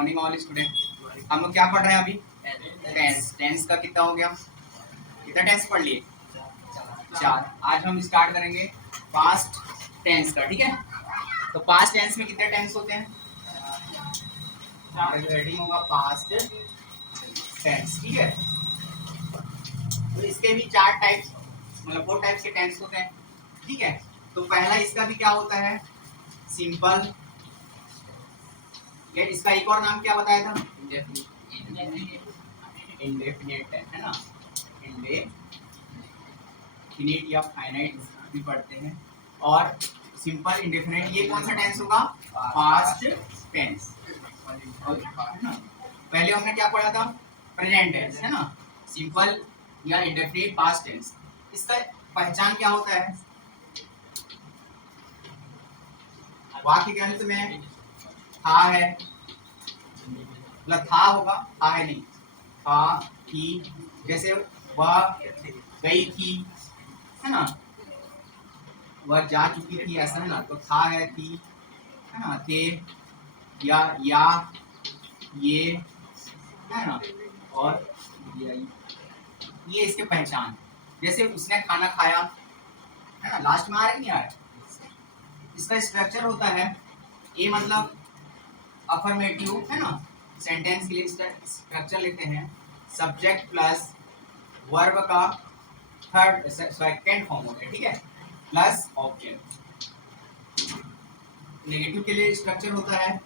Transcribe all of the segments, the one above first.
Morning all student. हम लोग क्या पढ़ रहे हैं अभी? टेंस। टेंस का कितना हो गया? कितना टेंस पढ़ लिए? 4। आज हम स्टार्ट करेंगे पास्ट टेंस का, ठीक है? तो पास्ट टेंस में कितने टेंस होते हैं? हेडिंग होगा पास्ट टेंस, ठीक है? तो इसके भी 4 टाइप्स, मतलब 4 टाइप्स के टेंस होते हैं, ठीक है? तो पहला इसका भी क्या होता है? सिंपल। ये इसका एक और नाम क्या बताया था? इंडेफिनिट टेंस, है ना? इंडेफिनिट या फाइनाइट भी पढ़ते हैं। और सिंपल, इंडेफिनिट, ये कौन सा टेंस होगा? पास्ट टेंस, है ना? पहले हमने क्या पढ़ा था? प्रेजेंट टेंस, है ना? सिंपल या इंडेफिनिट पास्ट टेंस। इसका पहचान क्या होता है? वाक्य के अंत में था है, मतलब था होगा, था है नहीं, था, थी, जैसे वह गई थी, है ना? वह जा चुकी थी, ऐसा है ना? तो था है, थी, है ना? थे, या ये, है ना? और ये इसके पहचान। जैसे उसने खाना खाया, है ना? लास्ट में आ रहा है कि नहीं आ रहा? इसका स्ट्रक्चर होता है, ए मतलब अफर्मेटिव, है ना? सेंटेंस के लिए स्ट्रक्चर लेते हैं, सब्जेक्ट प्लस वर्ब का थर्ड सेकंड फॉर्म होता है, ठीक है? Plus object. नेगेटिव के लिए स्ट्रक्चर होता है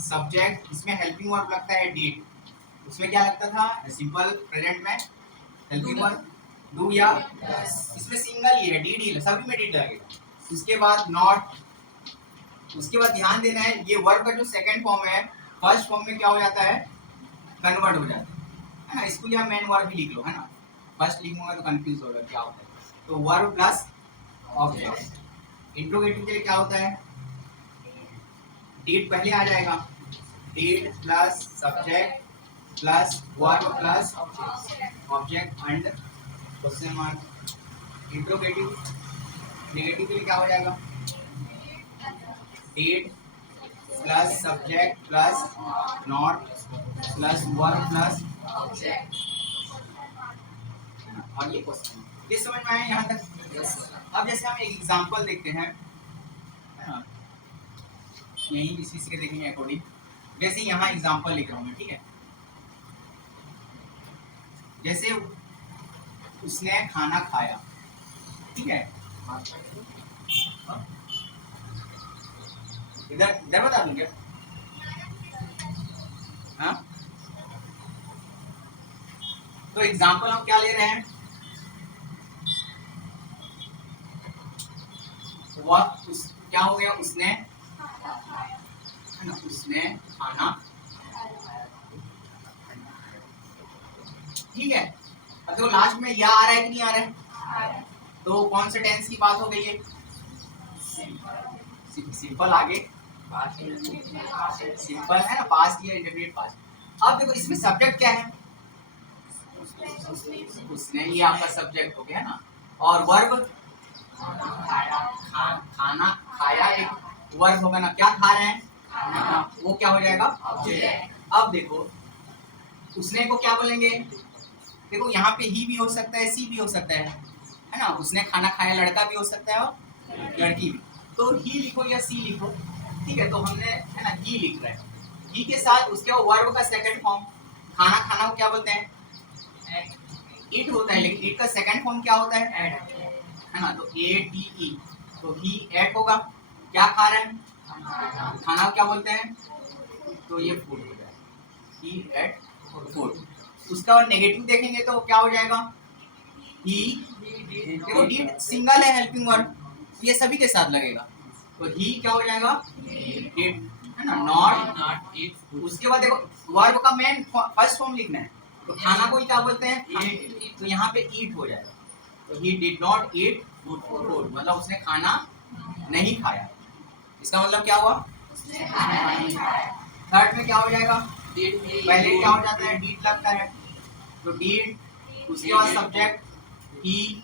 सब्जेक्ट, इसमें हेल्पिंग वर्ब लगता है डीड। उसमें क्या लगता था? सिंपल प्रेजेंट में हेल्पिंग वर्ब डू, या इसमें सिंगल ही है, डीड ही, सभी में डीड लगेगा। उसके बाद नॉट। उसके बाद ध्यान देना है, ये वर्ब का जो सेकंड फॉर्म है फर्स्ट फॉर्म में क्या हो जाता है? कन्वर्ट हो जाता है ना? इसको या मेन वर्ब भी लिख लो, है ना? फर्स्ट लिखूंगा तो कंफ्यूज होगा क्या होता है। तो वर्ब प्लस ऑब्जेक्ट। इंट्रोगेटिव के लिए क्या होता है? डीड पहले आ जाएगा, did plus subject plus verb plus object and question mark. Interrogative negative के लिए क्या हो जाएगा? Did plus subject plus not plus verb plus object, और ये क्वेश्चन। ये समझ में आया यहाँ तक? अब जैसे हम एक एग्जांपल देखते हैं, है ना? यही इसी से देखेंगे अकॉर्डिंग। जैसे यहाँ एग्जांपल लिख रहा हूँ मैं, ठीक है? जैसे उसने खाना खाया, ठीक है? इधर इधर बता दूं क्या? हाँ, तो एग्जांपल हम क्या ले रहे हैं? क्या हो गया? उसने, है ना? उसने खाना, ठीक है? अब देखो लास्ट में या आ रहा है कि नहीं आ रहा है? तो कौन से टेंस की बात हो गई है? सिंपल। आगे सिंपल है ना? पास्ट या इंडेफिनिट पास्ट। अब देखो इसमें सब्जेक्ट क्या है? उसने, ये आपका सब्जेक्ट हो गया ना? और वर्ब खाना खाया एक वर्ब होगा ना? क्या खा रहे हैं? खाना। वो क्या हो जाएगा? ऑब्जेक्ट। अब देखो उसने को क्या बोलेंगे? देखो यहाँ पे ही भी हो सकता है, सी भी हो सकता है ना? उसने खाना खाया लड़का भी हो सकता है और लड़की भी। तो ही लिखो या सी लिखो, ठीक है? तो हमने, है ना, ही लिख रहे हैं। ही के साथ उसके वर्ब का सेकंड फॉर्म खाना खाना को क्या बोलते हैं? इट होता है, लेकिन इट का सेकंड फॉर्म क्या होता है? एट, है ना? तो ए टी ई, तो ही एट होगा। क्या खा रहे हैं? खाना को क्या बोलते हैं? तो ये फूड हो जाएगा, ही एट फूड। उसका और नेगेटिव देखेंगे तो क्या हो जाएगा? ही, देखो डीड सिंगल है, हेल्पिंग वर्ब, ये सभी के साथ लगेगा। तो ही क्या हो जाएगा? डिड, है ना? Not eat. उसके बाद देखो वर्ब का मेन फर्स्ट फॉर्म लिखना है, तो खाना को क्या बोलते हैं? तो यहाँ पे ईट हो जाएगा। तो he did not eat food, मतलब उसने खाना नहीं खाया। इसका मतलब क्या हुआ? थर्ड में क्या हो जाएगा? पहले क्या हो जाता है? डीड लगता है, तो डीड, उसके बाद सब्जेक्ट ही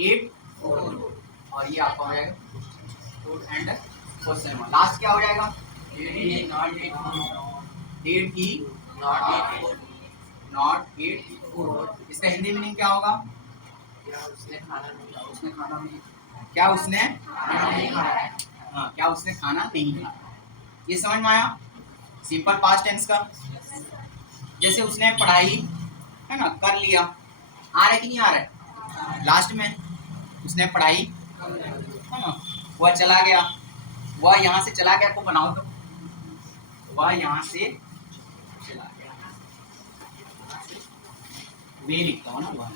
इट, और ये आपका हो जाएगा food and question mark. Last क्या हो जाएगा? Did he not eat food? इसका हिंदी मीनिंग क्या होगा? उसने खाना नहीं, क्या उसने खाना नहीं खाया? हाँ, क्या उसने खाना नहीं खाया? ये समझ में आया? सिंपल पास्ट टेंस का। जैसे उसने पढ़ाई है ना कर लिया, आ रहा है कि नहीं आ रहा है? लास्ट में उसने पढ़ाई है ना, वह चला गया, वह यहाँ से चला गया को बनाओ तो, वह यहाँ से चला गया, वे लिखता हूँ ना, वह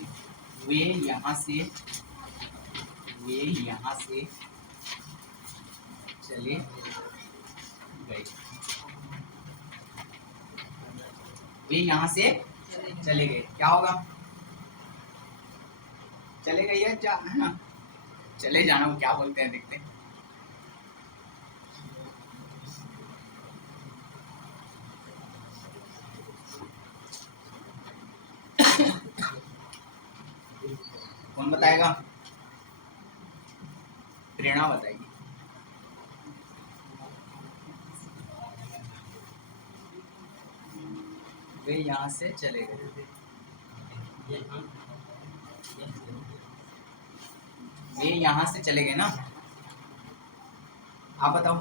वे यहाँ से चले गए, वे यहाँ से चले गए, क्या होगा? चले गए है ना, चले जाना वो क्या बोलते हैं देखते हैं। कौन बताएगा? प्रेरणा बताएगी। वे यहाँ से चले गए, वे यहाँ से चले गए ना, आप बताओ,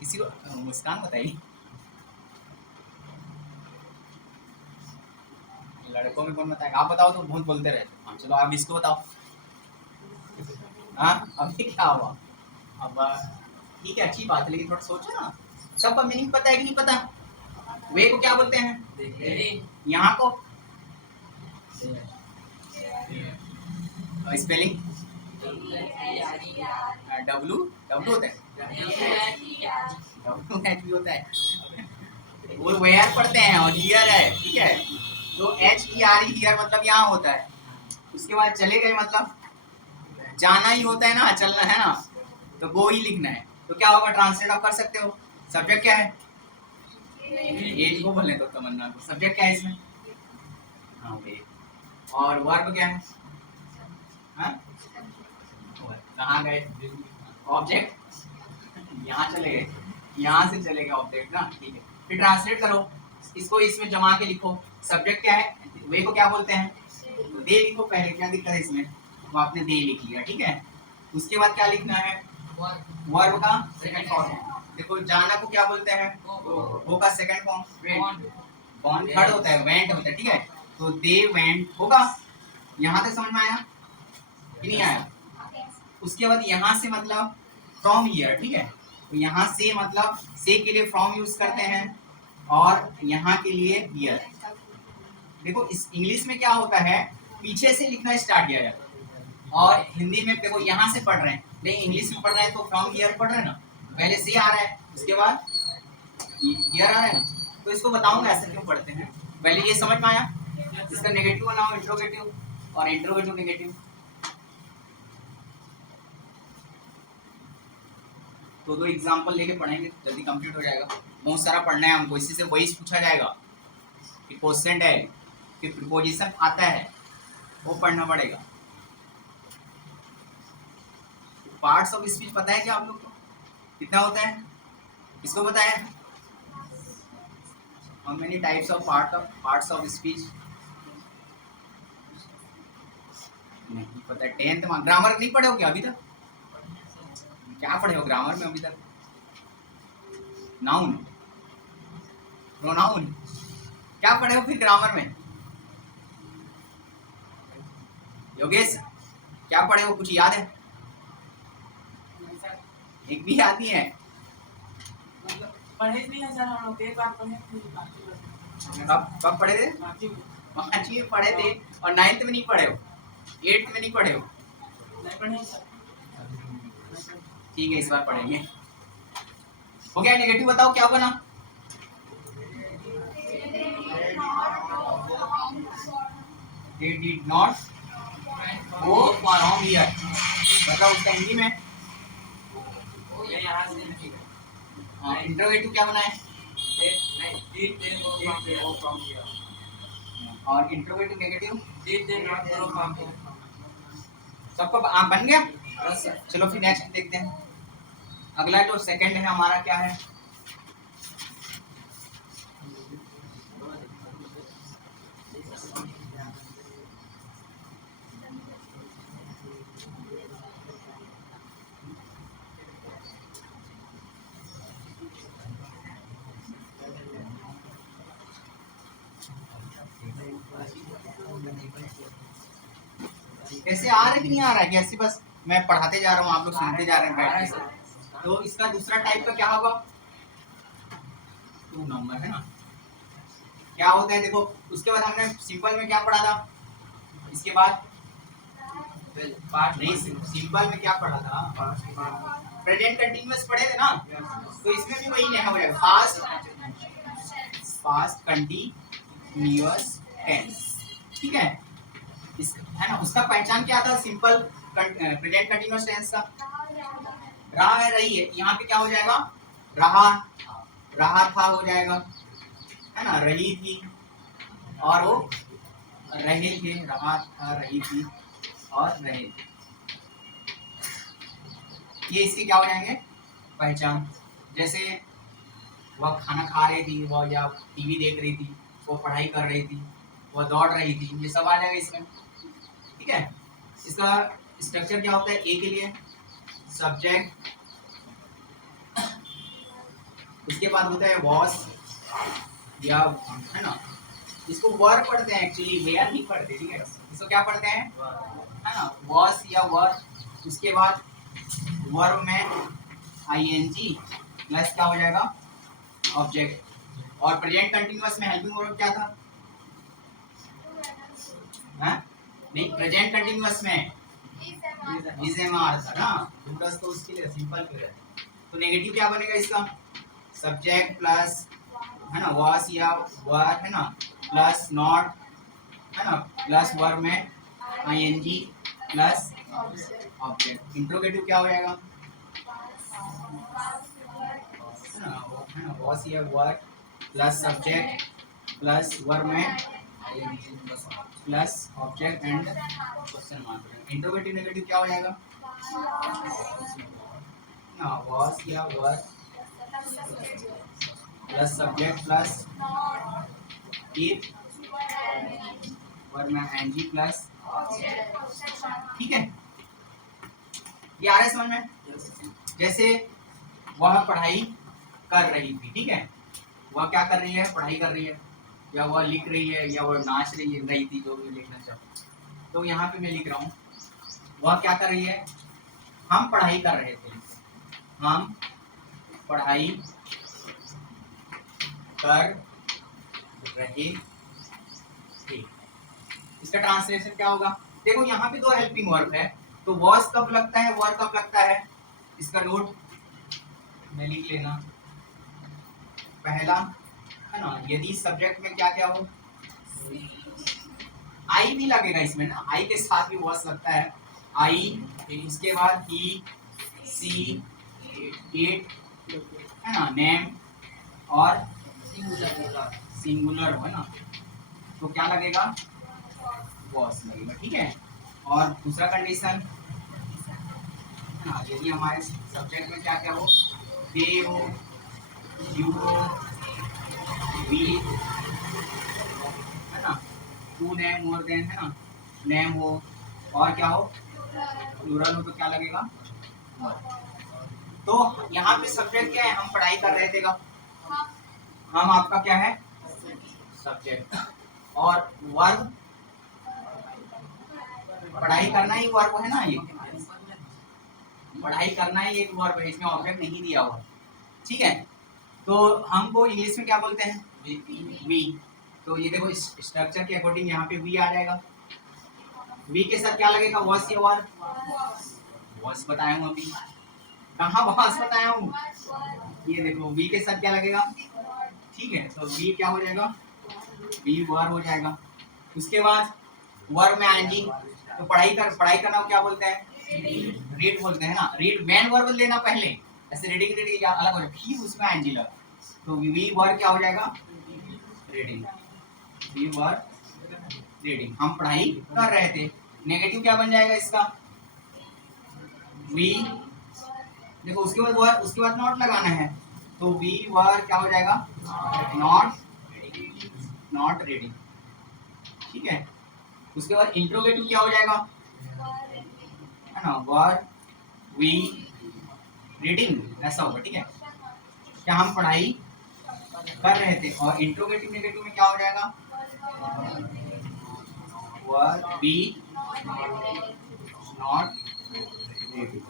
किसी को? मुस्कान बताइए। लड़कों में कौन बताएगा? आप बताओ तो बहुत बोलते रहते। हाँ चलो आप इसको बताओ। हाँ अभी क्या हुआ? अब ठीक है, अच्छी बात है, लेकिन थोड़ा सोचो ना, सबका मीनिंग पता है कि नहीं पता? वे को क्या बोलते हैं? यहाँ को स्पेलिंग डब्लू होता है, डब्लू होता है, और वेयर पढ़ते हैं और हियर है, ठीक है, तो HERE हियर मतलब यहाँ होता है। उसके बाद चले गए मतलब जाना ही होता है ना, चलना है ना, तो गो ही लिखना है, तो क्या होगा? ट्रांसलेट आप कर सकते हो। सब्जेक्ट क्या है? एट को बोले तो तमन्ना को। सब्जेक्ट क्या है इसमें? हाँ वे। और वर्ब क्या है? हाँ कहाँ गए? ऑब्जेक्ट यहाँ चले गए, यहाँ से चले गए ऑब्जेक्ट ना, ठीक है। फिर ट्रांसलेट करो इसको, इसमें जमा के लिखो। सब्जेक्ट क्या है? वे को क्या बोलते हैं? तो दे लिखो पहले, क्या दिक्कत है इसमें? तो आपने दे लिख लिया, ठीक है। उसके बाद क्या लिखना है? वर्ब का सेकंड फॉर्म। देखो जाना को क्या बोलते हैं? वो का सेकंड फॉर्म गॉन, थर्ड होता है, वेंट होता है, ठीक है। तो दे वेंट होगा। यहाँ तक समझ में आया कि नहीं आया? उसके बाद यहाँ से मतलब फ्रॉम हियर, ठीक है। तो यहाँ से मतलब से के लिए फ्रॉम यूज करते हैं, और यहाँ के लिए हियर। देखो इस इंग्लिश में क्या होता है, पीछे से लिखना स्टार्ट किया जाता है, और हिंदी में देखो यहाँ से पढ़ रहे हैं, लेकिन इंग्लिश में पढ़ रहे हैं तो फ्रॉम हियर पढ़ रहे हैं ना, पहले से आ रहा है, उसके बाद हियर आ रहा है ना। तो इसको बताऊंगा ऐसे क्यों पढ़ते हैं, पहले ये समझ में आया। इसका नेगेटिव बनाओ, इंट्रोगेटिव, और इंट्रोगेटिव नेगेटिव। तो दो एग्जांपल लेके पढ़ेंगे, जल्दी कंप्लीट हो जाएगा। बहुत सारा पढ़ना है हमको, इसी से वही पूछा जाएगा कि क्वेश्चन है कि प्रीपोजिशन आता है, वो पढ़ना पड़ेगा। पार्ट्स ऑफ स्पीच पता है क्या आप लोग को? कितना होता है इसको पता है? How many types of parts of speech? नहीं पता। 10th में ग्रामर नहीं पढ़े हो क्या अभी तक? क्या पढ़े हो ग्रामर में अभी तक? नाउन, प्रोनाउन, क्या पढ़े हो फिर ग्रामर में? योगेश क्या पढ़े हो, कुछ याद है? एक भी याद नहीं है। पढ़े नहीं है सर, हम लोग एक बार पढ़े थे। कब पढ़े थे? 5वीं में पढ़े थे, और 9th में नहीं पढ़े हो, 8th में नहीं पढ़े हो? नहीं पढ़े सर। ठीक है, इस बार पढ़ेंगे। हो गया? नेगेटिव बताओ क्या बना? They did not go from here, मतलब उसका हिंदी में इंटरोगेटिव क्या बना है? और इंटरोगेटिव नेगेटिव सबको बन गया? चलो फिर नेक्स्ट देखते हैं। अगला जो सेकंड है हमारा क्या है? कैसे आ रहा है कि नहीं आ रहा है? कैसे बस मैं पढ़ाते जा रहा हूँ, आप लोग सुनते जा रहे हैं बैठ के। तो इसका दूसरा टाइप का क्या होगा? 2 नंबर है ना। क्या होता है देखो, उसके बाद हमने सिंपल में क्या पढ़ा था? इसके बाद नहीं, सिंपल में क्या पढ़ा था? प्रेजेंट कंटिन्यूअस पढ़े थे ना। तो इसमें भी वही है, हो जाएगा पास्ट कंटिन्यूअस टेंस। ठीक है, इस है ना। उसका पहचान क्या था? सिंपल प्रेजेंट कंटिन्यूअस टेंस का रहा है, रही है। यहाँ पे क्या हो जाएगा? रहा, रहा था हो जाएगा, है ना। रही थी और वो रहे थे, रहा था, रही थी और रहे थे। ये इसके क्या हो जाएंगे? पहचान। जैसे वह खाना खा रही थी, वह या टीवी देख रही थी, वो पढ़ाई कर रही थी, वह दौड़ रही थी, ये सब आ जाएगा इसमें। ठीक है, इसका स्ट्रक्चर क्या होता है? ए के लिए सब्जेक्ट, उसके बाद होता है वॉस या, है ना। इसको वर पढ़ते हैं एक्चुअली, वेयर नहीं पढ़ते। ठीक है, इसको क्या पढ़ते हैं? है ना, वॉस या वर। उसके बाद वर्ब में आईएनजी प्लस क्या हो जाएगा? ऑब्जेक्ट। और प्रेजेंट कंटिन्यूअस में हेल्पिंग वर्ब क्या था? नहीं, प्रेजेंट कंटिन्यूअस में इज एम आर था ना। प्लस तो उसके लिए सिंपल पे रहता। तो नेगेटिव क्या बनेगा इसका? सब्जेक्ट प्लस, है ना, वास या वर, है ना, प्लस नॉट, है ना, प्लस वर्ब में आईएनजी प्लस ऑब्जेक्ट। इंट्रोगेटिव क्या हो जाएगा? है ना, वास या were plus subject plus verb में plus object and question mark. Interrogative negative क्या हो जाएगा? ना, वास या were plus subject plus if verb में एनजी प्लस। ठीक है, ये आ रहा है समझ में? जैसे वह पढ़ाई कर रही थी, ठीक है, वह क्या कर रही है? पढ़ाई कर रही है, या वह लिख रही है, या वह नाच रही थी, जो भी लिखना चाहो। तो यहाँ पे मैं लिख रहा हूँ, वह क्या कर रही है? हम पढ़ाई कर रहे थे, हम पढ़ाई कर रहे थे। इसका ट्रांसलेशन क्या होगा? देखो यहाँ पे 2 हेल्पिंग वर्ब है, तो वॉज कब लगता है, वर कब लगता है? इसका नोट में लिख लेना। पहला, है ना, यदि सब्जेक्ट में क्या क्या हो, आई भी लगेगा इसमें ना, आई के साथ भी वॉज लगता है, आई। इसके बाद ही, सी, इट, है ना, नेम और सिंगुलर है ना, तो क्या लगेगा? वॉज लगेगा। ठीक है, और दूसरा कंडीशन, है ना, यदि हमारे सब्जेक्ट में क्या क्या हो, दे हो, यू हो, वी, है ना, टू नेम, मोर देन, है ना, नेम हो, और क्या हो, प्लूरल हो, तो क्या लगेगा? तो यहाँ पे सब्जेक्ट क्या है? हम पढ़ाई कर रहे थे का, हम आपका क्या है? सब्जेक्ट। और वर्ब, पढ़ाई करना ही वर्ब है ना, ये पढ़ाई करना ही एक वर्ब है, इसमें ऑब्जेक्ट नहीं दिया हुआ। ठीक है, तो हमको इंग्लिश में क्या बोलते हैं? वी। तो ये देखो, इस स्ट्रक्चर के अकॉर्डिंग यहाँ पे वी आ जाएगा। वी के साथ क्या लगेगा? वॉस या वर्ब? वॉस बताया हूँ अभी, कहाँ वॉस बताया हूँ? ये देखो, वी के साथ क्या लगेगा? ठीक है, तो वी क्या हो जाएगा? वी वर्ब हो जाएगा। उसके बाद वर्ब में आएंगी, तो पढ़ाई करना क्या बोलते हैं? रीड बोलते हैं ना। रीड मेन वर्ब लेना पहले, ऐसे रीडिंग अलग हो जाएगा, फिर उसमें आएंगी लगा, तो वी वर्ब क्या हो जाएगा? रीडिंग। वी वर्ब रीडिंग, हम पढ़ाई कर रहे थे। नेगेटिव क्या बन जाएगा इसका? वी देखो उसके बाद नॉट लगाना है, तो वी वर क्या हो जाएगा, नॉट रीडिंग। ठीक है, उसके बाद इंट्रोगेटिव क्या हो जाएगा, है ना, वर वी रीडिंग, ऐसा होगा। ठीक है, क्या हम पढ़ाई कर रहे थे। और इंट्रोगेटिव नेगेटिव में क्या हो जाएगा, वर बी नॉट रीडिंग।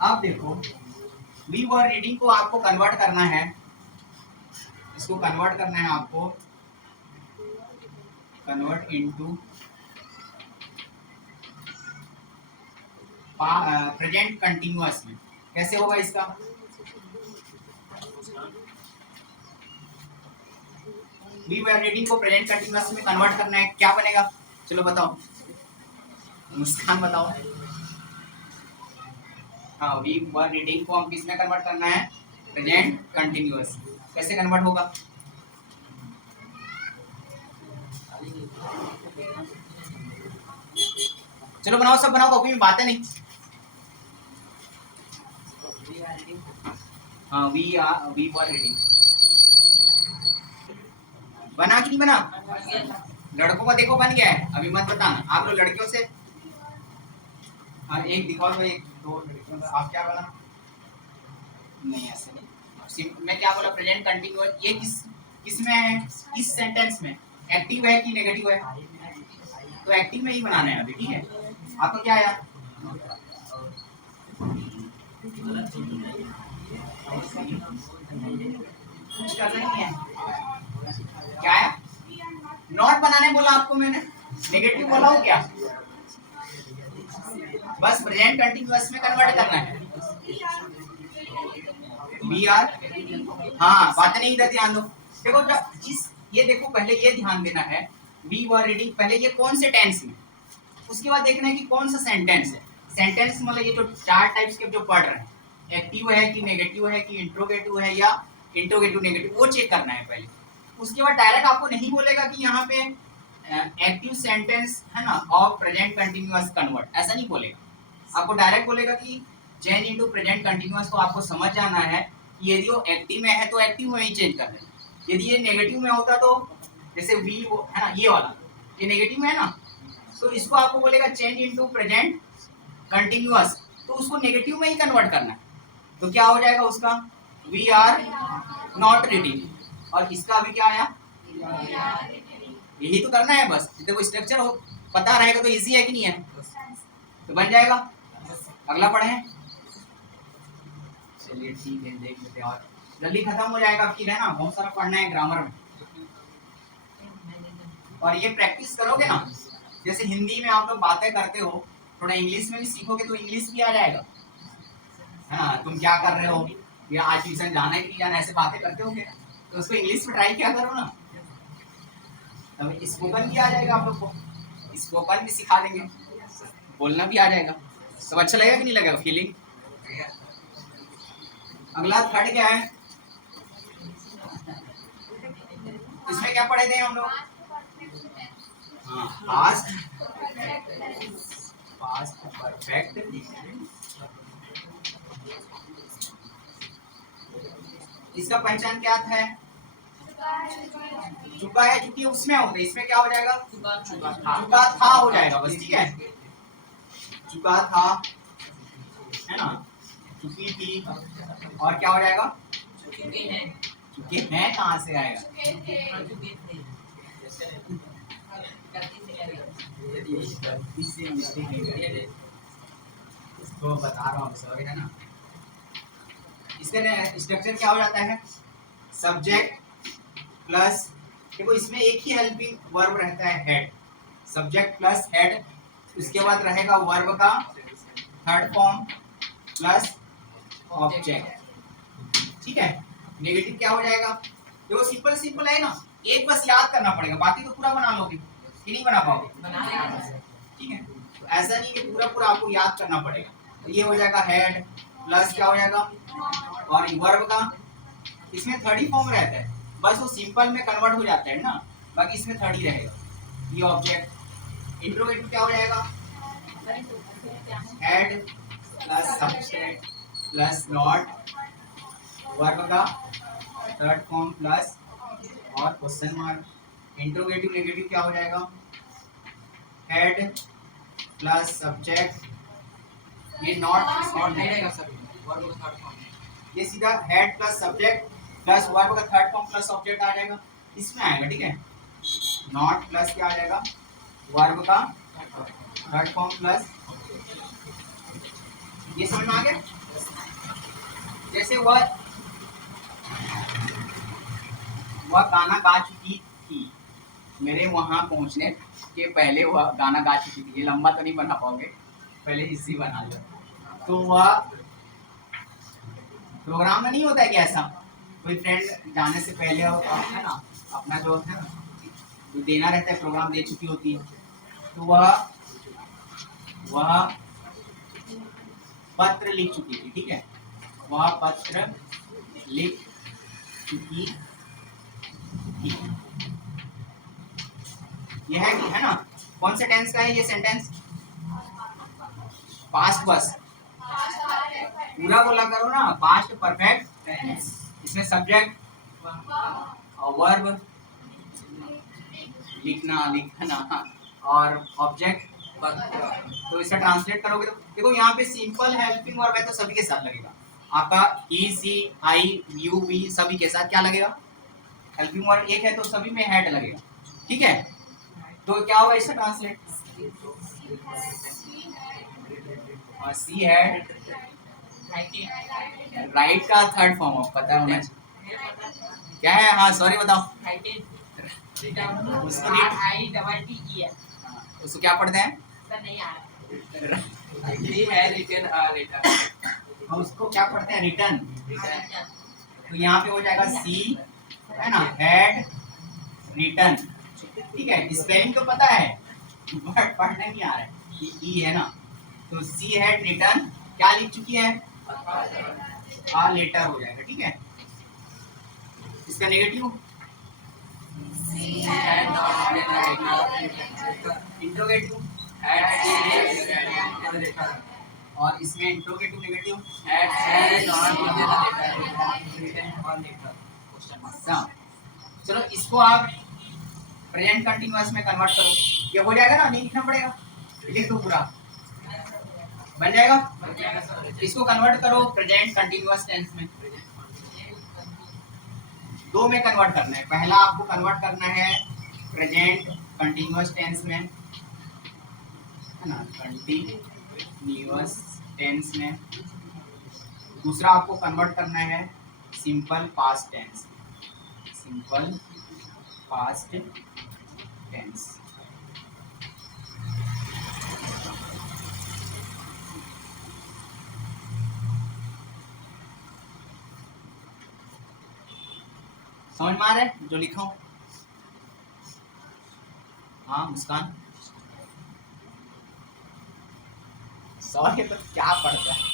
अब देखो वी वर रीडिंग को आपको कन्वर्ट करना है, इसको कन्वर्ट करना है आपको, कन्वर्ट इनटू प्रेजेंट कंटिन्यूअस में। कैसे होगा इसका, वी वर रीडिंग को प्रेजेंट कंटिन्यूअस में कन्वर्ट करना है, क्या बनेगा, चलो बताओ, मुस्कान बताओ। हाँ, वी वर रीडिंग को हम किस में कन्वर्ट करना है, प्रेजेंट कंटिन्यूअस। कैसे कन्वर्ट होगा, चलो बनाओ, सब बनाओ, कॉपी में बातें नहीं। हाँ, वी वर रीडिंग बना कि नहीं बना, लड़कों का देखो बन गया है, अभी मत बताना। आप लोग लड़कियों से, हाँ एक दिखाओ तो, एक दो लड़कियों का आप क्या बना, नहीं ऐसे नहीं, मैं क्या बोला, प्रेजेंट कंटिन्यूअस। ये किस में है, किस सेंटेंस में, एक्टिव है कि नेगेटिव है, तो एक्टिव में ही बनाना है अभी। ठीक है, आपको क्या आया, कुछ कर रही है, क्या है, नॉट बनाने बोला आपको मैंने, नेगेटिव बोला हो क्या, बस प्रेजेंट कंटिन्यूअस में कन्वर्ट करना है। वी आर, हाँ बातें नहीं, इधर ध्यान दो। देखो जब ये देखो, पहले ये ध्यान देना है, वी वर रीडिंग, पहले ये कौन से टेंस में, उसके बाद देखना है कि कौन सा सेंटेंस है। सेंटेंस मतलब ये जो चार टाइप्स के जो पढ़ रहे हैं, एक्टिव है कि नेगेटिव है कि इंट्रोगेटिव है या इंट्रोगेटिव नेगेटिव, वो चेक करना है पहले। उसके बाद डायरेक्ट आपको नहीं बोलेगा कि यहाँ पे एक्टिव सेंटेंस है ना और प्रेजेंट कंटिन्यूअस कन्वर्ट, ऐसा नहीं बोलेगा। आपको डायरेक्ट बोलेगा कि चेंज इनटू प्रेजेंट कंटिन्यूअस को आपको समझ जाना है कि यदि वो एक्टिव में है तो एक्टिव में ही चेंज कर देना, यदि ये नेगेटिव में होता तो, जैसे वी है ना, ये वाला ये नेगेटिव में है ना, तो इसको आपको बोलेगा चेंज इनटू प्रेजेंट कंटिन्यूअस, तो उसको नेगेटिव में ही कन्वर्ट करना है। तो क्या हो जाएगा उसका, वी आर नॉट रीडिंग, और इसका भी क्या आया, यही तो करना है बस। देखो स्ट्रक्चर हो पता रहेगा तो इजी है कि नहीं है, तो बन जाएगा। अगला पढ़े, चलिए ठीक है, देख लेते हैं, और जल्दी खत्म हो जाएगा आपकी, है ना, बहुत सारा पढ़ना है ग्रामर में। और ये प्रैक्टिस करोगे ना, जैसे हिंदी में आप लोग बातें करते हो, थोड़ा इंग्लिश में भी सीखोगे तो इंग्लिश भी आ जाएगा, है ना। तुम क्या कर रहे हो, या आज ट्यूशन जाना है कि नहीं जाना, ऐसे बातें करते हो क्या, तो उसको इंग्लिश में ट्राई क्या करो ना, तब स्पोकन भी आ जाएगा आप लोग को, स्पोकन भी सिखा देंगे, बोलना भी आ जाएगा, सब अच्छा लगेगा कि नहीं लगेगा, फीलिंग। अगला थर्ड क्या है, इसमें क्या पढ़े थे हम लोग, हाँ पास्ट परफेक्ट, इसका पहचान क्या था, चुका है, चूंकि उसमें होगा, इसमें क्या हो जाएगा, चुका था हो जाएगा बस। ठीक है, चुका था, है ना, चुकी थी, और क्या हो जाएगा, चुके हैं कहाँ से आएगा, इसको बता रहा हूँ सॉरी, है ना। इसका स्ट्रक्चर क्या हो जाता है, सब्जेक्ट प्लस, देखो इसमें एक ही हेल्पिंग वर्ब रहता है, हेड, सब्जेक्ट प्लस हेड, उसके बाद रहेगा वर्ब का थर्ड फॉर्म प्लस ऑब्जेक्ट। ठीक है, नेगेटिव क्या हो जाएगा, देखो सिंपल सिंपल है ना, एक बस याद करना पड़ेगा, बाकी तो पूरा बना लोगे कि नहीं बना पाओगे। ठीक है, तो ऐसा नहीं कि पूरा पूरा आपको याद करना पड़ेगा। तो ये हो जाएगा हेड प्लस क्या हो जाएगा, और वर्ब का, इसमें थर्ड ही फॉर्म रहता है, बस वो सिंपल में कन्वर्ट हो जाता है ना, बाकी इसमें थर्ड ही रहेगा, ये ऑब्जेक्ट। इंट्रोगेटिव क्या हो जाएगा, head plus subject plus not, verb का थर्ड फॉर्म प्लस और क्वेश्चन मार्क। इंट्रोगेटिव नेगेटिव क्या हो जाएगा? हेड प्लस सब्जेक्ट, ये नॉट नहीं रहेगा सर, वर्ब का थर्ड फॉर्म, ये सीधा head plus subject plus verb का थर्ड फॉर्म प्लस ऑब्जेक्ट आ जाएगा, इसमें आएगा। ठीक है, नॉट प्लस क्या आ जाएगा? वर्ब का थर्ड फॉर्म प्लस, ये समझ में आ गया? जैसे वह गाना गा चुकी थी, मेरे वहां पहुंचने के पहले वह गाना गा चुकी थी। ये लंबा तो नहीं बना पाओगे, पहले इसी बना लो। तो वह प्रोग्राम में नहीं होता है कि ऐसा कोई फ्रेंड जाने से पहले है ना, अपना जो है ना जो देना रहता है प्रोग्राम दे चुकी होती है, तो वह पत्र लिख चुकी थी। ठीक है, वह पत्र लिख चुकी थी। यह है ना, कौन से टेंस का है ये सेंटेंस? पास्ट बस पूरा बोला करो ना, पास्ट परफेक्ट टेंस। इसमें सब्जेक्ट और वर्ब, लिखना लिखना, और ऑब्जेक्ट। तो इसे ट्रांसलेट करोगे तो देखो यहाँ पे सिंपल हेल्पिंग वर्ब है तो सभी के साथ लगेगा। आपका ही, सी, आई, यू, वी सभी के साथ क्या लगेगा? हेल्पिंग वर्ब एक है तो सभी में हेड लगेगा। ठीक है, तो क्या होगा इसका ट्रांसलेट? सी हेड, राइट का थर्ड फॉर्म पता होना चाहिए क्या है? हाँ सॉरी बताओ, उसको उसको क्या पढ़ते हैं? और उसको क्या पढ़ते हैं? रिटर्न। तो यहाँ पे हो जाएगा सी, है ना, हेड रिटर्न। ठीक है, स्पेलिंग तो पता है बट पढ़ने नहीं आ रहा है, ये ई है ना। तो सी हेड रिटर्न क्या लिख चुकी है? आ लेटर हो जाएगा। ठीक है, इसका नेगेटिव इंट्रोगेटिव, और इसमें इंट्रोगेटिव नेगेटिव। चलो इसको आप प्रेजेंट कंटीन्यूअस में कन्वर्ट करो, ये हो जाएगा ना, नहीं लिखना पड़ेगा, लिख दो पूरा, बन जाएगा। इसको कन्वर्ट करो प्रेजेंट कंटीन्यूअस टेंस में, दो में कन्वर्ट करना है। पहला आपको कन्वर्ट करना है प्रेजेंट कंटीन्यूअस टेंस में, है ना, कंटीन्यूअस टेंस में। दूसरा आपको कन्वर्ट करना है simple past tense, simple past tense. समझ में आ रहा है जो लिखा हूं? हाँ मुस्कान, सॉरी तो क्या पढ़ता है?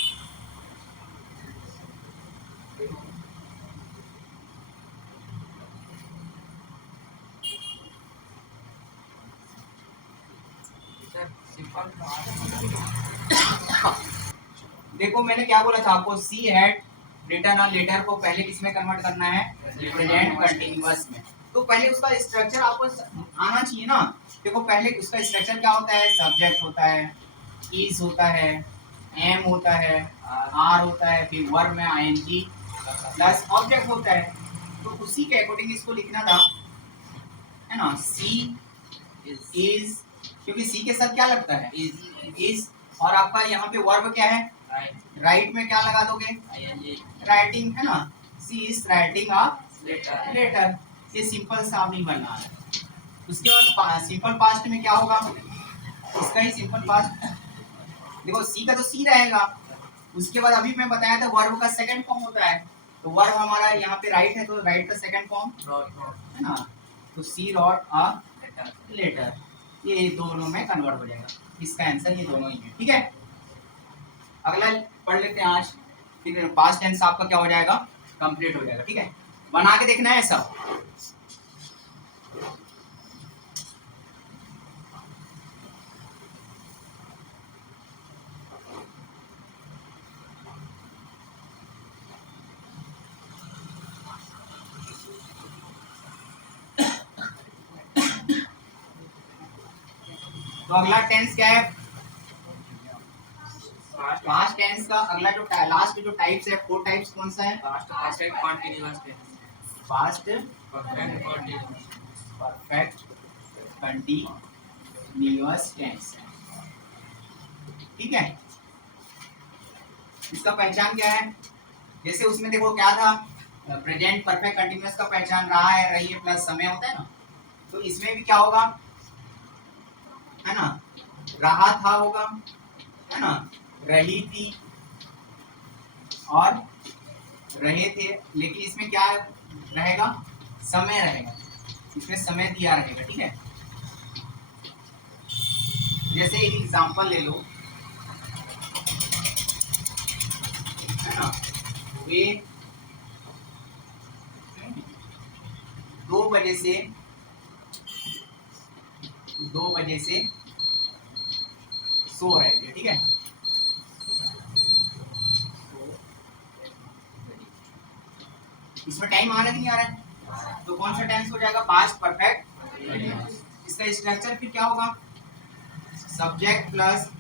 देखो मैंने क्या बोला था आपको, सी हेड रिटर्न और लेटर को पहले किस में कन्वर्ट करना है? प्रेजेंट कंटीन्यूअस में। तो पहले उसका स्ट्रक्चर आपको आना चाहिए ना। देखो पहले उसका स्ट्रक्चर क्या होता है? सब्जेक्ट होता है, इज होता है, एम होता है, आर होता है, फिर वर्ब में आईएनजी प्लस ऑब्जेक्ट होता है। तो उसी के अकॉर्डिंग इसको लिखना था, है ना। सी इज, क्योंकि सी के साथ क्या लगता है? इज। और आपका यहाँ पे वर्ब क्या है? राइट में क्या लगा दोगे? राइटिंग, है ना। सी इज राइटिंग अ लेटर। ये सिंपल सा नहीं बनना है। उसके बाद सिंपल पास्ट में क्या होगा? इसका ही सिंपल पास्ट, देखो सी का तो सी रहेगा। उसके बाद अभी मैं बताया था वर्ब का सेकंड फॉर्म होता है, तो वर्ब हमारा यहाँ पे राइट है, तो राइट का सेकंड फॉर्म, है ना। तो सी रॉट अ लेटर, ये दोनों में कन्वर्ट हो जाएगा। इसका आंसर ये दोनों ही है। ठीक है, अगला पढ़ लेते हैं आज, फिर पास्ट टेंस आपका क्या हो जाएगा? कंप्लीट हो जाएगा। ठीक है, बना के देखना है सब। तो अगला टेंस क्या है? पास्ट टेंस का अगला जो लास्ट जो टाइप्स है, 4 टाइप्स कौन सा है? Past perfect continuous tense, past perfect continuous, perfect continuous tense. ठीक है, इसका पहचान क्या है? जैसे उसमें देखो क्या था, प्रेजेंट परफेक्ट कंटीन्यूअस का पहचान रहा है, रही है प्लस समय होता है ना। तो इसमें भी क्या होगा, है ना, रहा था होगा, है ना, रही थी और रहे थे। लेकिन इसमें क्या रहेगा? समय रहेगा, इसमें समय दिया रहेगा। ठीक है, जैसे एक एग्जांपल ले लो, है ना, वे 2 बजे से 2 बजे से सो रहे थे। ठीक है, इसमें टाइम आ रहा है कि नहीं आ रहा है? तो कौन सा टेंस हो जाएगा? Past perfect. इसका स्ट्रक्चर फिर क्या होगा? सब्जेक्ट प्लस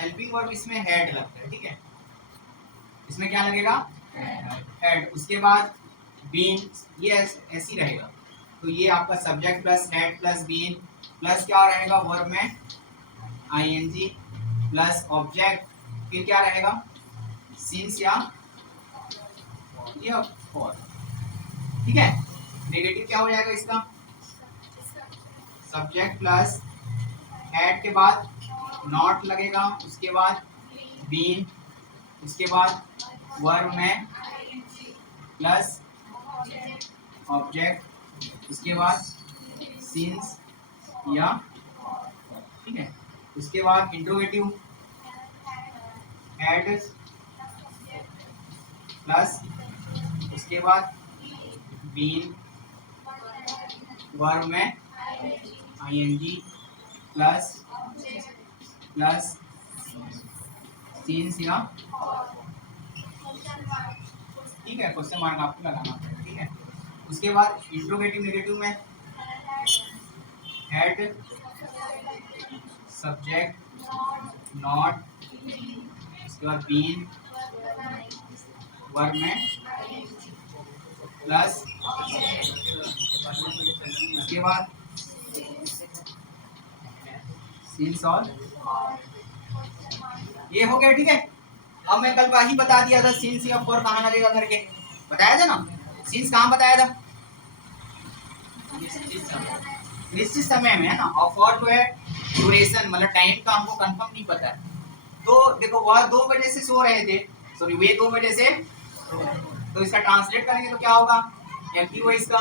हेल्पिंग वर्ब, इसमें हेड लगता है। ठीक है, इसमें क्या लगेगा? हेड। उसके बाद बीन, ये ऐसी रहेगा। तो ये आपका subject plus had plus been plus क्या रहेगा? वर्ब में आईएनजी प्लस ऑब्जेक्ट, फिर क्या रहेगा? सिंस या फॉर। ठीक है, नेगेटिव क्या हो जाएगा इसका? सब्जेक्ट प्लस हेड के बाद नॉट लगेगा, उसके बाद बीन, उसके बाद वर्ब में प्लस ऑब्जेक्ट, उसके बाद सिंस या। ठीक है, उसके बाद इंट्रोगेटिव हेड प्लस, उसके बाद बीन, वर्ब में आईएनजी प्लस सीन्स या। ठीक है, क्वेश्चन मार्क आपको लगाना पड़ेगा। ठीक है, उसके बाद इंट्रोगेटिव नेगेटिव में हेड सब्जेक्ट नॉट, उसके बाद बीन, वर्ब में प्लस, उसके बाद सीन्स और। ये हो गया। ठीक है, अब मैं कल वही बता दिया था, सीन्स या फॉर कहाँ लगेगा करके बताया था ना। सीन्स कहाँ बताया था? निश्चित समय में, है ना। और फॉर जो है ड्यूरेशन, मतलब टाइम का हमको कंफर्म नहीं पता है। तो देखो वह 2 बजे से सो रहे थे, सॉरी वे 2 बजे से, तो इसका ट्रांसलेट करेंगे तो क्या होगा? एक्टिव वॉइस का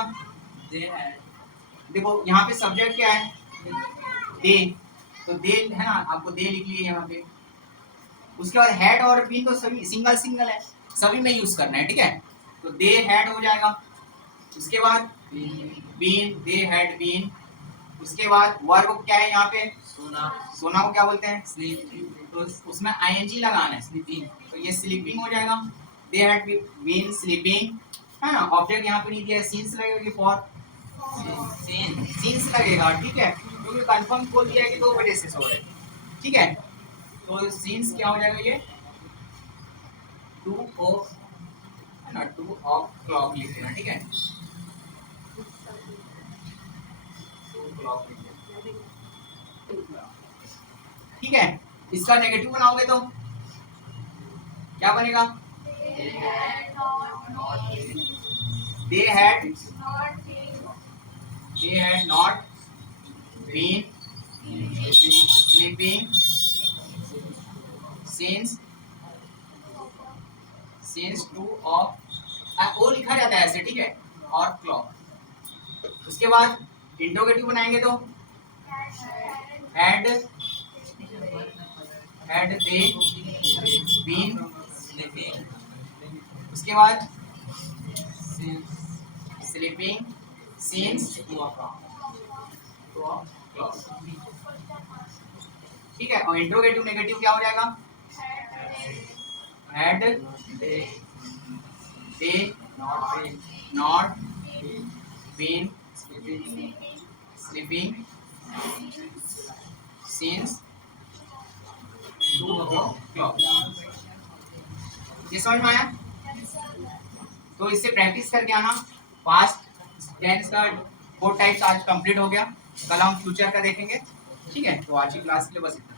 देखो यहाँ पे सब्जेक्ट क्या है? दे, तो दे है ना, आपको दे लिख लिए यहाँ पे। उसके बाद हेड और बीन तो सभी सिंगल सिंगल है, सभी में यूज करना है। ठीक है, तो दे हेड हो जाएगा, उसके बाद बीन, दे हेड बीन, उसके बाद वर्ब क्या है यहाँ पे? सोना। सोना को क्या बोलते हैं? स्लीप। तो उसमें आईएनजी लगाना है, स्लीपिंग, तो ये स्लीपिंग हो जाएगा। दे हैड बीन स्लीपिंग, है ना। ऑब्जेक्ट यहाँ पे नहीं दिया है, सीन्स लगेगा फॉर सीन्स लगेगा। ठीक है, क्योंकि तो कंफर्म बोल दिया है कि 2 बजे से सो रहे थे। ठीक है, तो सीन्स क्या हो जाएगा? ये 2 ओ, है ना, 2 ऑफ क्लॉक लिख देना। ठीक है, 2 क्लॉक लिख देना। ठीक है, इसका नेगेटिव बनाओगे तो क्या बनेगा? They had not been sleeping since 2 of, O लिखा जाता है ऐसे। ठीक है, और क्लॉक। उसके बाद इंट्रोगेटिव बनाएंगे तो हैड दे बीन स्लीपिंग, उसके बाद स्लीपिंग सिंस 2 o'clock। ठीक है, और इंट्रोगेटिव नेगेटिव क्या हो जाएगा? Had they not been sleeping since 2 o'clock। ये समझ में आया? तो इससे प्रैक्टिस करके आना। पास्ट टेंस का 4 टाइप्स आज कंप्लीट हो गया। कल हम फ्यूचर का देखेंगे। ठीक है, तो आज की क्लास के लिए बस इतना।